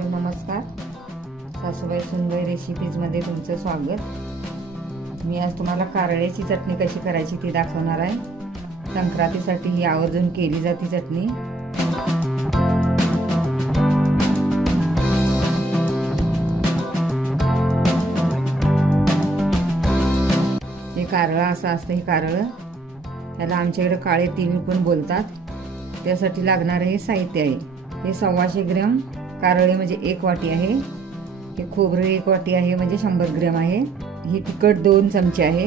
Hello नमस्कार, सासूबाई सुनबाई रेसिपीजमध्ये तुमचं स्वागत। मी आज तुम्हाला कारळ्याची चटणी कशी करायची ती दाखवणार आहे। संक्रांतीसाठी ही आवर्जून केली जाते चटणी। हे कारळं असं असतं, हे कारळं याला आमच्याकडे काळे तीळ पण बोलतात। त्यासाठी लागणारे हे साहित्य आहे, हे 125 ग्रॅम कारळे म्हणजे 1 वाटी आहे। हे खोबरं 1 वाटी आहे म्हणजे 100 ग्रॅम आहे। ही तिखट 2 चमचे आहे।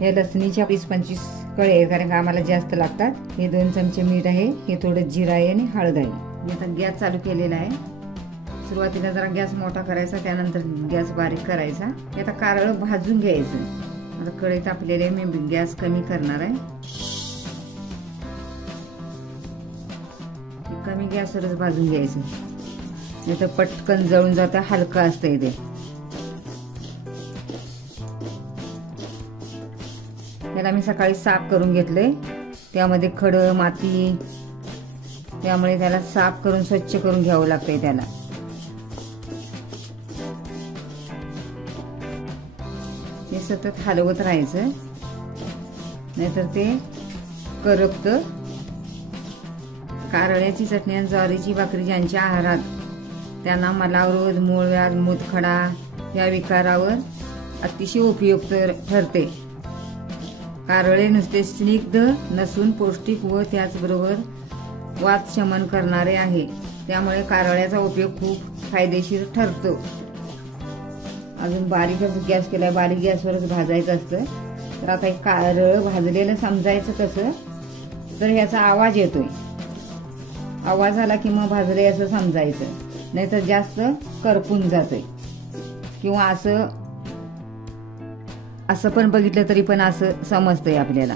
या लसणीच्या 20-25 कळे आहे, कारण आम्हाला जास्त लागतात। हे 2 चमचे मीठ आहे, हे थोडं जिरा आहे आणि हळद आहे। मी आता गॅस चालू केलेला आहे। सुरुवातीला जरा गॅस मोठा करायचा, त्यानंतर गॅस बारीक करायचा। हे आता कारळ भाजून घ्यायचं। आता कढई तापलेली आहे, मी गॅस कमी करणार आहे। कमी गॅसवरच भाजून घ्यायचं, नाही तर पटकन जळून जातं, हलका असतं ते। त्याला मी सकाळी साफ करून घेतले, त्यामध्ये खड माती, त्यामुळे त्याला साफ करून स्वच्छ करून घ्यावं लागतंय। त्याला हे सतत हलवत राहायचं, नाहीतर ते करपतं। कारळ्याची चटणी आणि ज्वारीची भाकरी ज्यांच्या आहारात, त्यांना मलावरोध, मूळव्याध, मूतखडा या विकारावर अतिशय उपयुक्त ठरते। कारळे नुसते स्निग्ध नसून पौष्टिक व त्याचबरोबर वात शमन करणारे आहे, त्यामुळे कारळ्याचा उपयोग खूप फायदेशीर ठरतो। अजून बारीकच गॅस केलाय, बारीक गॅसवरच भाजायचं असतं। तर आता हे कारळ भाजलेलं समजायचं कसं, तर ह्याचा आवाज येतोय, आवाज आला की मग भाजले असं समजायचं, नाहीतर जास्त करपून जातोय। किंवा असं पण बघितलं तरी पण असं समजतंय आपल्याला।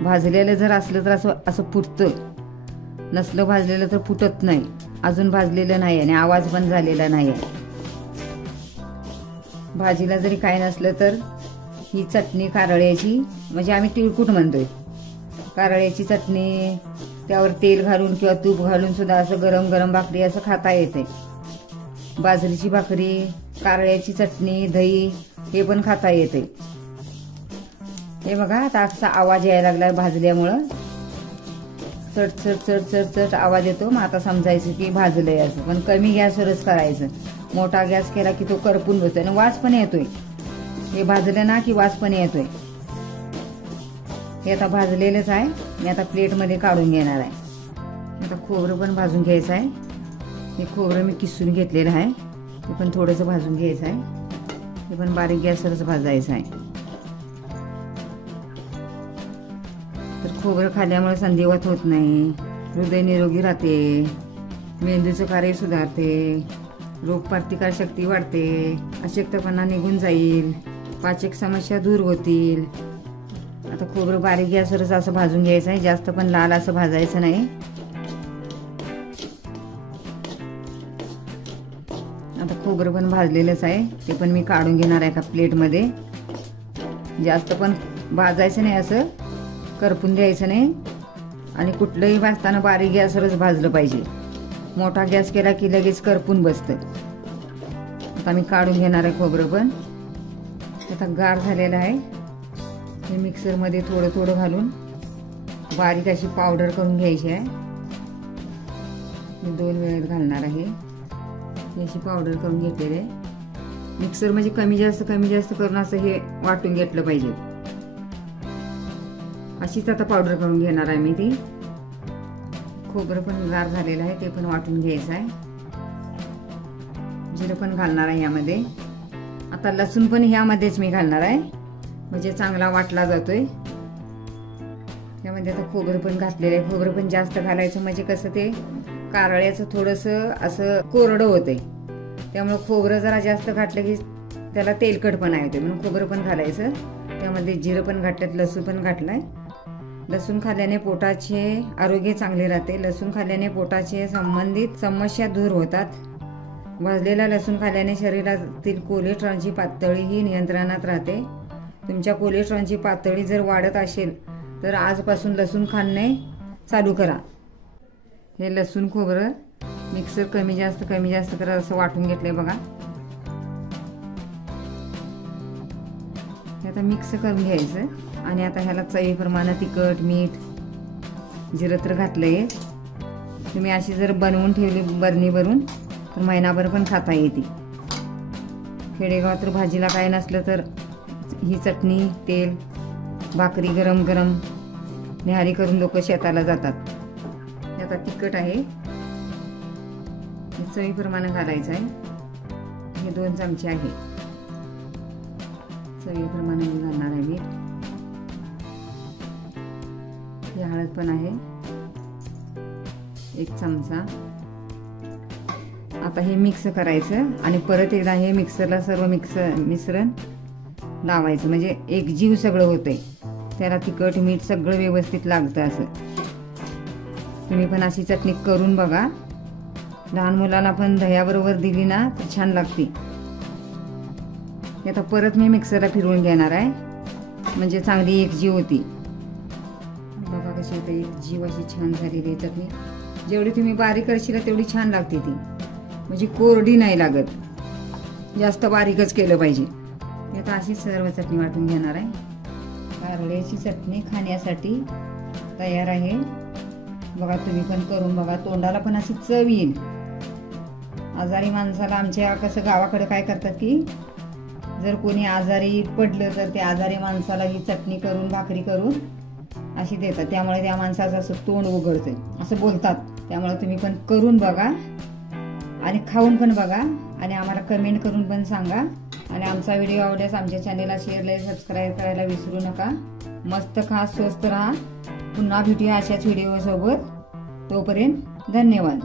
भाजलेलं जर असलं तर असं फुटतं, नसलं भाजलेलं तर फुटत नाही। अजून भाजलेलं नाही आणि आवाज पण झालेला नाही। भाजीला जरी काय नसलं तर ही चटणी कारळ्याची, म्हणजे आम्ही तिळकुट म्हणतोय, कारळ्याची चटणी त्यावर तेल घालून किंवा तूप घालून सुद्धा असं गरम गरम भाकरी असं खाता येते। बाजरीची भाकरी, कारळ्याची चटणी, दही हे पण खाता येते। हे बघा आता असा आवाज यायला लागलाय भाजल्यामुळं, चट चट चट चट चट आवाज येतो। मग आता समजायचं की भाजलंय असं, पण कमी गॅसवरच करायचं। मोठा गॅस केला की तो करपून बसतोय आणि वास पण येतोय। हे भाजलं ना की वास पण येतोय। हे आता भाजलेलंच आहे, मी आता प्लेट मध्ये काढून घेणार आहे। आता खोबरं पण भाजून घ्यायचं आहे। हे खोबरं मी किसून घेतलेलं आहे, ते पण थोडंसं भाजून घ्यायचं आहे। ते पण बारीक गॅसवरच भाजायचं आहे। तर खोबरं खाल्ल्यामुळे संधिवात होत नाही, हृदय निरोगी राहते, मेंदूचं कार्य सुधारते, रोगप्रतिकार शक्ती वाढते, अशक्तपणा निघून जाईल, पाचक समस्या दूर होतील। आता खोबरं बारीक गॅसवरच असं भाजून घ्यायचं आहे, जास्त पण लाल असं भाजायचं नाही। आता खोबरं पण भाजलेलंच आहे, ते पण मी काढून घेणार आहे एका प्लेटमध्ये। जास्त पण भाजायचं नाही, असं करपून द्यायचं नाही। आणि कुठलंही भाजताना बारीक गॅसवरच भाजलं पाहिजे, मोठा गॅस केला की लगेच करपून बसतं। आता मी काढून घेणार आहे खोबरं पण। आता गार झालेलं आहे, हे मिक्सर मध्ये थोडं थोडं घालून बारीक अशी पावडर करून घ्यायची आहे। मी 2 वेळेत घालणार आहे, अशी पावडर करून घेतलेली आहे। मिक्सर म्हणजे कमी जास्त करून असं हे वाटून घेतलं पाहिजे। अशीच आता पावडर करून घेणार आहे मी ती। खोबरं पण गार झालेलं आहे, ते पण वाटून घ्यायचं आहे। जिरं पण घालणार आहे यामध्ये। आता लसूण पण ह्यामध्येच मी घालणार आहे, म्हणजे चांगला वाटला जातोय। त्यामध्ये आता खोबरं पण घातलेलं आहे, खोबरं पण जास्त घालायचं, म्हणजे कसं ते कारळ्याचं थोडंसं असं कोरडं होतंय, त्यामुळे खोबरं जरा जास्त घातलं की त्याला तेलकटपणा येतोय, म्हणून खोबरं पण घालायचं। त्यामध्ये जिरं पण घातलं, लसूण पण घातलाय। लसूण खाल्ल्याने पोटाचे आरोग्य चांगले राहते, लसूण खाल्ल्याने पोटाचे संबंधित समस्या दूर होतात। भाजलेला लसूण खाल्ल्याने शरीरातील कोलेस्ट्रॉलची पातळीही नियंत्रणात राहते। तुमच्या कोलेस्ट्रॉलची पातळी जर वाढत असेल तर आजपासून लसूण खाणे चालू करा। हे लसूण खोबरं मिक्सर कमी जास्त करत असं वाटून घेतलंय बघा. आता मिक्स करून घ्यायचं आणि आता ह्याला चवीप्रमाणे तिखट मीठ जिरं तर घातलंय. तुम्ही अशी जर बनवून ठेवली बरणी भरून तर महिनाभर पण खाता येते. खेडेगावात तर भाजीला काय नसलं तर ही चटणी तेल भाकरी गरम गरम न्याहारी करून लोक शेताला जातात. आता तिखट आहे चवीप्रमाणे घालायचं आहे. हे 2 चमचे आहे चवीप्रमाणे घालणार आहे मीठ. ही हळद पण आहे 1 चमचा. आता हे मिक्स करायचं आणि परत एकदा हे मिक्सरला सर्व मिश्रण लावायचं म्हणजे एक जीव सगळं होतंय. त्याला तिखट मीठ सगळं व्यवस्थित लागतं. असं तुम्ही पण अशी चटणी करून बघा. लहान मुलाला पण दह्याबरोबर दिली ना तर छान लागते. आता परत मी मिक्सरला फिरवून घेणार आहे म्हणजे चांगली एक जीव होती. बघा कशी होते एक जीव अशी छान झालेली चटणी. जेवढी तुम्ही बारीक करशील तेवढी छान लागते ती. म्हणजे कोरडी नाही लागत. जास्त बारीकच केलं पाहिजे. आता अशी सर्व चटणी वाटून घेणार आहे. कारल्याची चटणी खाण्यासाठी तयार आहे. बघा तुम्ही पण करून बघा. तोंडाला पण अशी चव येईल. आजारी माणसाला आमच्या कसं गावाकडे काय करतात की जर कोणी आजारी पडलं तर त्या आजारी माणसाला ही चटणी करून भाकरी करून अशी देतात. त्यामुळे त्या माणसाचं असं तोंड उघडतंय असं बोलतात. त्यामुळे तुम्ही पण करून बघा आणि खाऊन पण बघा आणि आम्हाला कमेंट करून पण सांगा. आणि आमचा व्हिडिओ आवडल्यास आमच्या चॅनेलला शेअर लाईक सबस्क्राईब करायला विसरू नका. मस्त खा स्वस्त राहा. पुन्हा भेटूया अशाच व्हिडिओ सोबत. तोपर्यंत धन्यवाद.